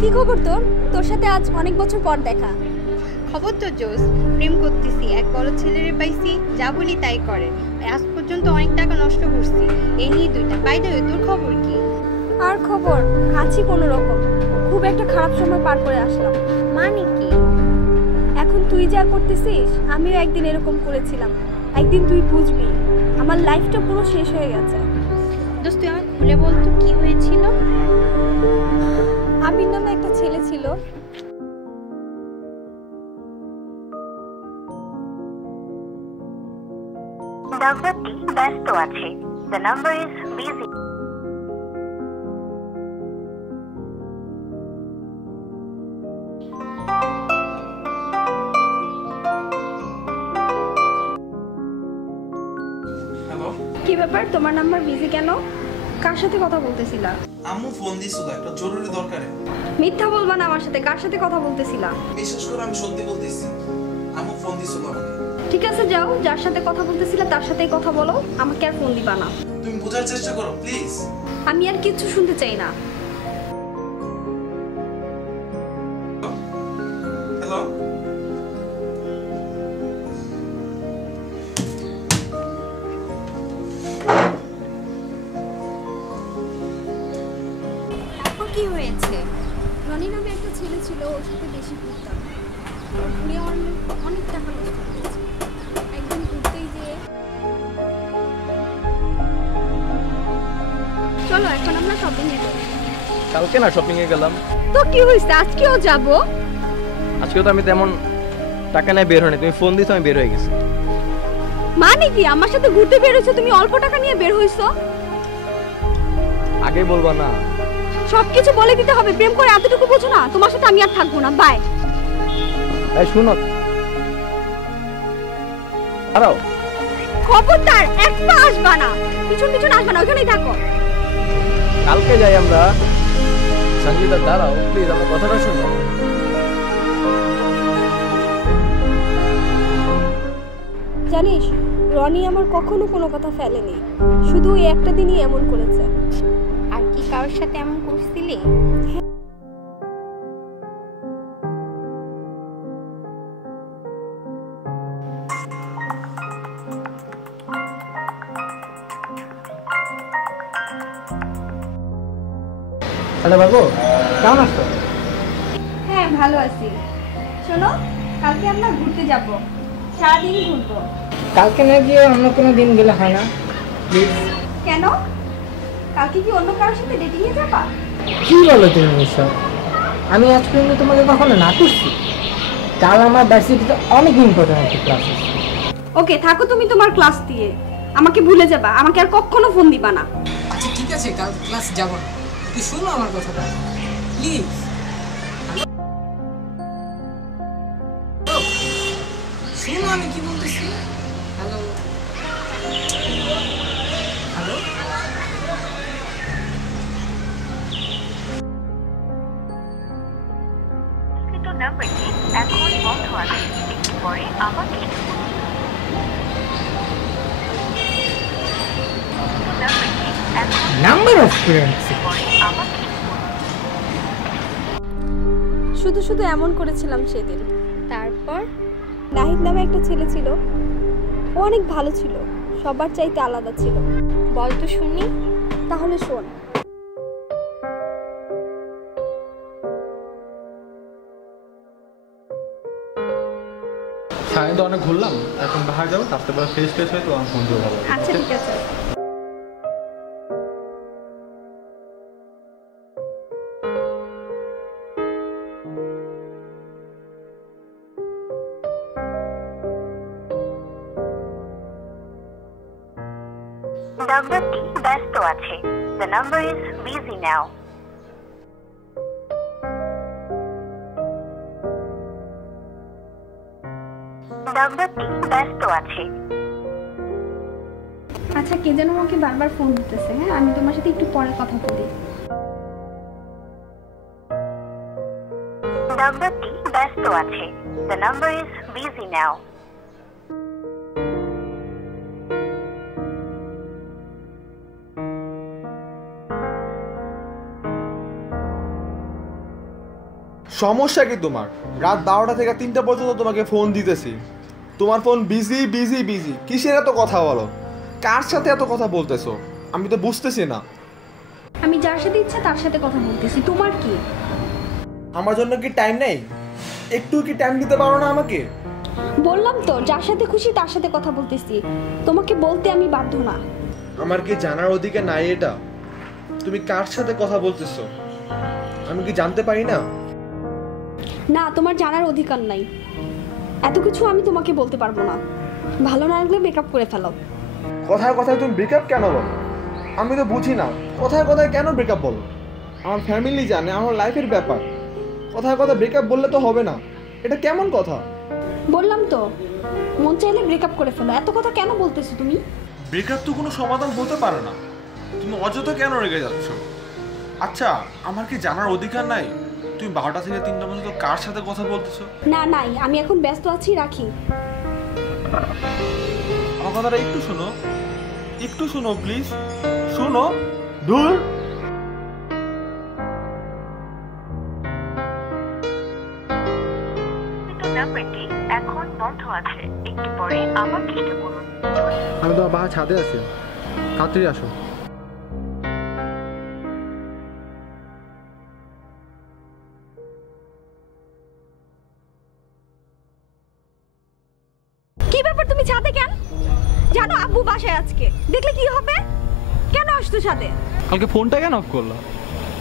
কি খবর তোর? তোর সাথে আজ অনেক বছর পর দেখা। খবর তো জোস, প্রেম করতেছি, এক বড় ছেলেরে পাইছি, যা বলি তাই করে। আজ পর্যন্ত অনেক টাকা নষ্ট করছি, এই নিয়ে দুইটা। বাই দ্য ওয়ে, তোর খবর কি? আর খবর আছি কোনো রকম। খুব একটা খারাপ সময় পার করে আসলাম। মানে কি? এখন তুই যা করতেছিস আমিও একদিন এরকম করেছিলাম। একদিন তুই বুঝবি আমার লাইফটা পুরো শেষ হয়ে গেছে। দোস্ত, তুই আমাকে খুলে বলতো কি হয়েছিল? আমির নামে একটা ছেলে ছিল। নাম্বারটি ব্যস্ত আছে। The number is busy. Hello, কি ব্যাপার, তোমার নাম্বার বিজি কেন? কার সাথে কথা বলতেছিলা? আম্মু ফোন দিছিল একটা জরুরি দরকারে। মিথ্যা বলবা না আমার সাথে, কার সাথে কথা বলতেছিলা? বিশ্বাস করে আমি সত্যি বলতেছি, আম্মু ফোন দিছিল আমাকে। ঠিক আছে যাও, যার সাথে কথা বলতেছিলা তার সাথেই কথা বলো, আমাকে আর ফোন দিবা না। তুমি বোঝার চেষ্টা করো প্লিজ। আমি আর কিচ্ছু শুনতে চাই না। হ্যালো, কি হয়েছে? রনি নামে একটা ছেলে ছিল, ওর সাথে বেশি ঘুরতাম। ঘুরে অনেক টাকা নষ্ট করেছি। একদিন ঘুরতেই যেয়ে চলো এখন আমরা শপিং এ যাই। কালকে না শপিং এ গেলাম। তো কি হয়েছে, আজকেও যাব? আজকেও তো আমি তেমন টাকা নিয়ে বের হইনি, তুমি ফোন দিছো আমি বের হয়ে গেছি। মানে কি আমার সাথে ঘুরতে বের হইছো, তুমি অল্প টাকা নিয়ে বের হইছো? আগেই বলবা না। সবকিছু বলে দিতে হবে, প্রেম করে এতটুকু বোঝো না? তোমার সাথে আমি আর থাকবো না, বাই। এই শুনো, দাঁড়াও। খবরদার এক পা আসবা না, পিছন পিছন আসবা না, ওখানেই থাকো। কালকে যাই আমরা। সঞ্জিতা দাঁড়াও প্লিজ, আমার কথাটা শুনো। জানিস রনি আমার কখনো কোনো কথা ফেলেনি, শুধু এই একটা দিনই এমন করেছে। আর কি কারোর সাথে এমন করছিলি? হ্যালো বাবু, কেমন আছো? হ্যাঁ ভালো আছি। শোনো, কালকে আমরা ঘুরতে যাব, সারাদিন ঘুরবো। কালকে না গিয়ে অন্য কোনো দিন গেলে হয় না প্লিজ? কেন? কালকে কি অন্য কারোর সাথে ডেটিং এ যাবা? কি বলো তুমি এসব? আমি আজ পর্যন্ত তোমাকে কখনো না করছি? কাল আমার ভার্সিটিতে অনেক ইম্পর্টেন্ট একটা ক্লাস আছে। ওকে থাকো তুমি তোমার ক্লাস দিয়ে, আমাকে ভুলে যাবা, আমাকে আর কখনো ফোন দিবা না। আচ্ছা ঠিক আছে, কাল ক্লাস যাব না। তুই শোনো আমার কথাটা প্লিজ। শোনো আমি কি বলতেছি। হ্যালো হ্যালো, কিন্তু নাম্বারটি এখন বন্ধ আছে। একটু পরে আবার চেষ্টা করুন। নাম্বারটি এখন নাম্বার অফ ফ্রেন্ডস। পরে আবার চেষ্টা করুন। শুধু শুধু এমন করেছিলাম সেদিন। তারপর? নাহিদ নামে একটা ছেলে ছিল, ও অনেক ভালো ছিল, সবার চাইতে আলাদা ছিল। বল তো শুনি। তাহলে শোন। সারাদিন তো অনেক ঘুরলাম, এখন বাহার যাবো, রাস্তা পরে ফ্রেশ ফ্রেশ হয়ে তো আমার ফোন দিয়ে ভালো লাগে। আচ্ছা ঠিক আছে। নাম্বারটি ব্যস্ত আছে। The number is busy now. নাম্বারটি ব্যস্ত আছে। আচ্ছা কে যেন আমাকে বারবার ফোন দিতেছে, হ্যাঁ আমি তোমার সাথে একটু পরে কথা বলি। নাম্বারটি ব্যস্ত আছে। The number is busy now. সমস্যা কি তোমার? রাত 12টা থেকে 3টা পর্যন্ত তোমাকে ফোন দিতেছি, তোমার ফোন বিজি বিজি বিজি। কিসের এত কথা বলো? কার সাথে এত কথা বলতেছো আমি তো বুঝতেছি না। আমি যার সাথে ইচ্ছা তার সাথে কথা বলতেছি, তোমার কি? আমার জন্য কি টাইম নেই? একটু কি টাইম দিতে পারো না আমাকে? বললাম তো যার সাথে খুশি তার সাথে কথা বলতেছি, তোমাকে বলতে আমি বাধ্য না। আমার কি জানার অধিকার নাই এটা? তুমি কার সাথে কথা বলতেছো আমি কি জানতে পারি না? না, তোমার জানার অধিকার নাই। এত কিছু আমি তোমাকে বলতে পারবো না। ভালো না লাগলে মেকআপ করে ফেলো। কথায় কথায় তুমি ব্রেকআপ কেন বলো? আমি তো বুঝি না কথায় কথায় কেন ব্রেকআপ বলো। আমার ফ্যামিলি জানে, আমার লাইফের ব্যাপার। কথায় কথায় ব্রেকআপ বললে তো হবে না, এটা কেমন কথা? বললাম তো মন চাইলে ব্রেকআপ করে ফেলো, এত কথা কেন বলতেছো তুমি? ব্রেকআপ তো কোনো সমাধান হতে পারে না, তুমি অযথা কেন রেগে যাচ্ছ? আচ্ছা, আমার কি জানার অধিকার নাই তুমি 12টা থেকে 3টা পর্যন্ত কার সাথে কথা বলতেছো? না নাই, আমি এখন ব্যস্ত আছি, রাখি। আমার কথাটা একটু শোনো, একটু শোনো প্লিজ, শোনো। দূর। নাম্বারটি এখন বন্ধ আছে, একটু পরে আবার চেষ্টা করুন। আমি তোমার বাসা ছাদে আছি, তাড়াতাড়ি আসো। কি ব্যাপার, তুমি ছাদে কেন? জানো আব্বু বাসায় আজকে, দেখলে কি হবে? কেন আসছো ছাদে? কালকে ফোনটা কেন অফ করলা?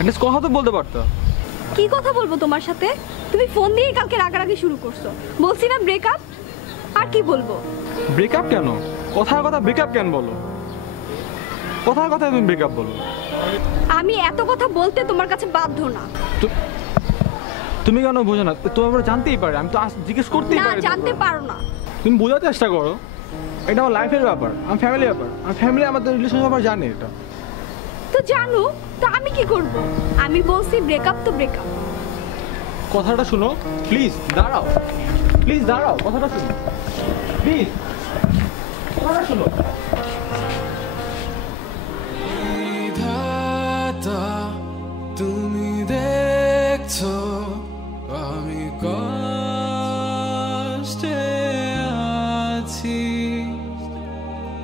একটা কথা তো বলতে পারতো। কি কথা বলবো তোমার সাথে? তুমি ফোন দিয়ে কালকে রাগারাগি শুরু করছো। বলছি না ব্রেকআপ, আর কি বলবো? ব্রেকআপ কেন? কথায় কথা ব্রেকআপ কেন বলো? কথায় কথায় তুমি ব্রেকআপ বলো। আমি এত কথা বলতে তোমার কাছে বাধ্য না। তুমি কেন বোঝো না? তোমার জানতেই পারে, আমি তো জিজ্ঞেস করতেই না, পারি। জানতে পারো না। তুমি বোঝার চেষ্টা করো, এটা আমার লাইফের ব্যাপার, আমার ফ্যামিলির ব্যাপার। আমার ফ্যামিলি আমাদের রিলেশন ব্যাপার জানে এটা। তো জানো, তো আমি কি করব? আমি বলছি ব্রেকআপ তো ব্রেকআপ। কথাটা শুনো প্লিজ, দাঁড়াও প্লিজ, দাঁড়াও, কথাটা শুনো প্লিজ, কথাটা শুনো। তুমি দেখছো আমি কষ্টে আছি,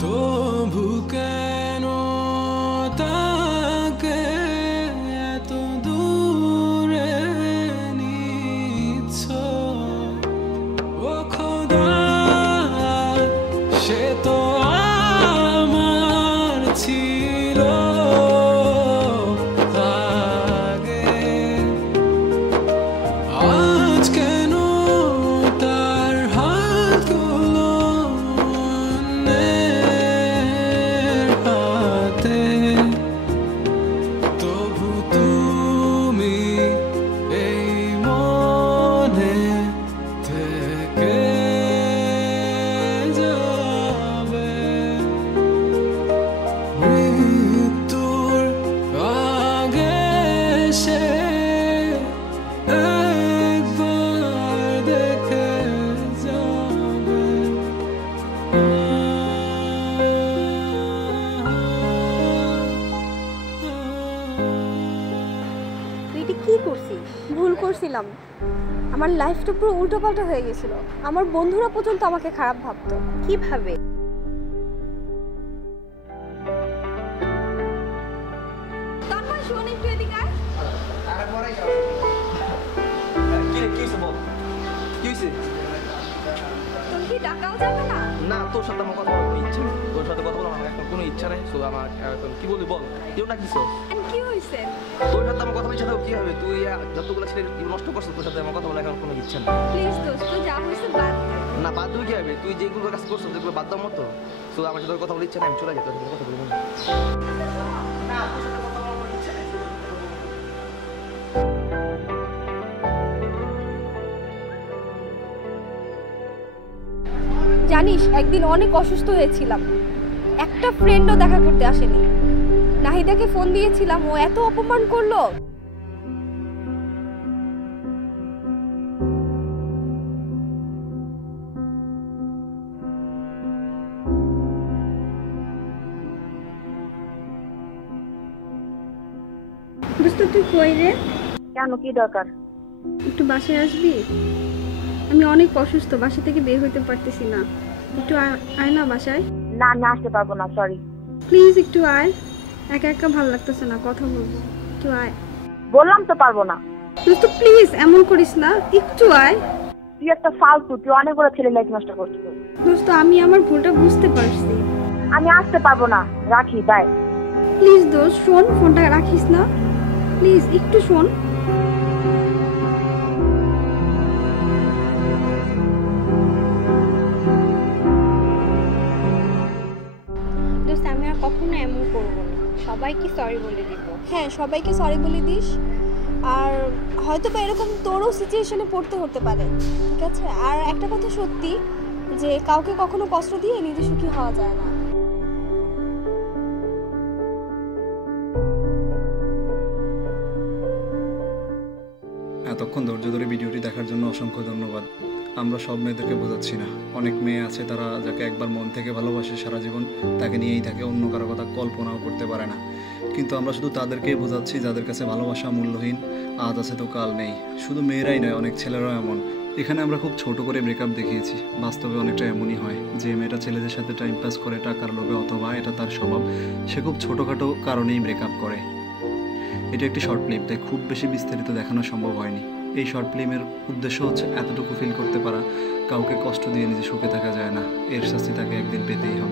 তবু কেন তাকে এত দূরে নিচ্ছ? ও খোদা, সে তো আমার ছিল আগে, আজ কেন তার হাতগুলো অন্যের হাতে? তবু তুমি এই মনে থেকে যাবে। মৃত্যুর আগে সে একবার দেখে যাবে। তুই এটা কি করছিস? ভুল করছিলাম। আমার লাইফটা পুরো উল্টোপাল্টা হয়ে গেছিল। আমার বন্ধুরা পর্যন্ত আমাকে খারাপ ভাবতো। কিভাবে? তন্ময়, শোন একটু এদিকে আয়। কি হয়েছে বল? কি হয়েছে? তোর কি ডাকাও যাবে না? না, তোর সাথে আমার কথা বলার কোনো ইচ্ছা নেই। তোর সাথে কথা বলার আমার এখন কোনো ইচ্ছা নেই। শুধু আমার এখন কি বলবি বল? কেউ না কিছু। And কি হয়েছে? তোর সাথে আমার কথা বলার ইচ্ছা থাকবে কি হবে? তুই যতগুলো ছেলে নষ্ট করছিস, তোর সাথে আমার কথা বলার এখন কোনো ইচ্ছা নেই। প্লিজ দোস্ত, যা হয়েছে বাদ দে। না, বাদ দিবি কি হবে? তুই যেগুলো কাজ করছিস যেগুলো বাদ দেওয়ার মতো, শুধু আমার সাথে তোর কথা বলার ইচ্ছা নেই, আমি চলে যাই, তোর সাথে কথা বলবো না। জানিস, একদিন অনেক অসুস্থ হয়েছিলাম, একটা ফ্রেন্ডও দেখা করতে আসেনি। নাহিদাকে ফোন দিয়েছিলাম, ও এত অপমান করলো। দোস্ত তুই কই রে? কেন, কি দরকার? একটু বাসায় আসবি? আমি অনেক অসুস্থ, বাসা থেকে বের হইতে পারতেছি না। একটু আয় না বাসায়। না আমি আসতে পারবো না, সরি। প্লিজ একটু আয়, একা একা ভালো লাগতেছে না, কথা বলবো, একটু আয়। বললাম তো পারবো না। দোস্ত প্লিজ এমন করিস না, একটু আয়। তুই একটা ফালতু, তুই অনেক বড় ছেলে লাইফ নষ্ট করছিস। দোস্ত আমি আমার ভুলটা বুঝতে পারছি। আমি আসতে পারবো না, রাখি, বাই। প্লিজ দোস্ত শোন, ফোনটা রাখিস না, প্লিজ একটু শোন। দোস্ত আমি আর কখনো এমন করবো না, সবাইকে সরি বলে দিব। হ্যাঁ সবাইকে সরি বলে দিস, আর হয়তো বা এরকম তোরও সিচুয়েশনে পড়তে হতে পারে, ঠিক আছে? আর একটা কথা সত্যি, যে কাউকে কখনো কষ্ট দিয়ে নিজে সুখী হওয়া যায় না। এতক্ষণ ধৈর্য ধরে ভিডিওটি দেখার জন্য অসংখ্য ধন্যবাদ। আমরা সব মেয়েদেরকে বোঝাচ্ছি না, অনেক মেয়ে আছে তারা যাকে একবার মন থেকে ভালোবাসে সারা জীবন তাকে নিয়েই থাকে, অন্য কারো কথা কল্পনাও করতে পারে না। কিন্তু আমরা শুধু তাদেরকেই বোঝাচ্ছি যাদের কাছে ভালোবাসা মূল্যহীন, আজ আছে তো কাল নেই। শুধু মেয়েরাই নয়, অনেক ছেলেরাও এমন। এখানে আমরা খুব ছোট করে ব্রেকআপ দেখিয়েছি, বাস্তবে অনেকটা এমনই হয়। যে মেয়েটা ছেলেদের সাথে টাইম পাস করে টাকার লোভে, অথবা এটা তার স্বভাব, সে খুব ছোটোখাটো কারণেই ব্রেকআপ করে। এটা একটি শর্ট ফিল্ম, তাই খুব বেশি বিস্তারিত দেখানো সম্ভব হয়নি। এই শর্ট ফিল্মের উদ্দেশ্য হচ্ছে এতটুকু ফিল করতে পারা, কাউকে কষ্ট দিয়ে নিজে সুখে থাকা যায় না, এর শাস্তি তাকে একদিন পেতেই হবে।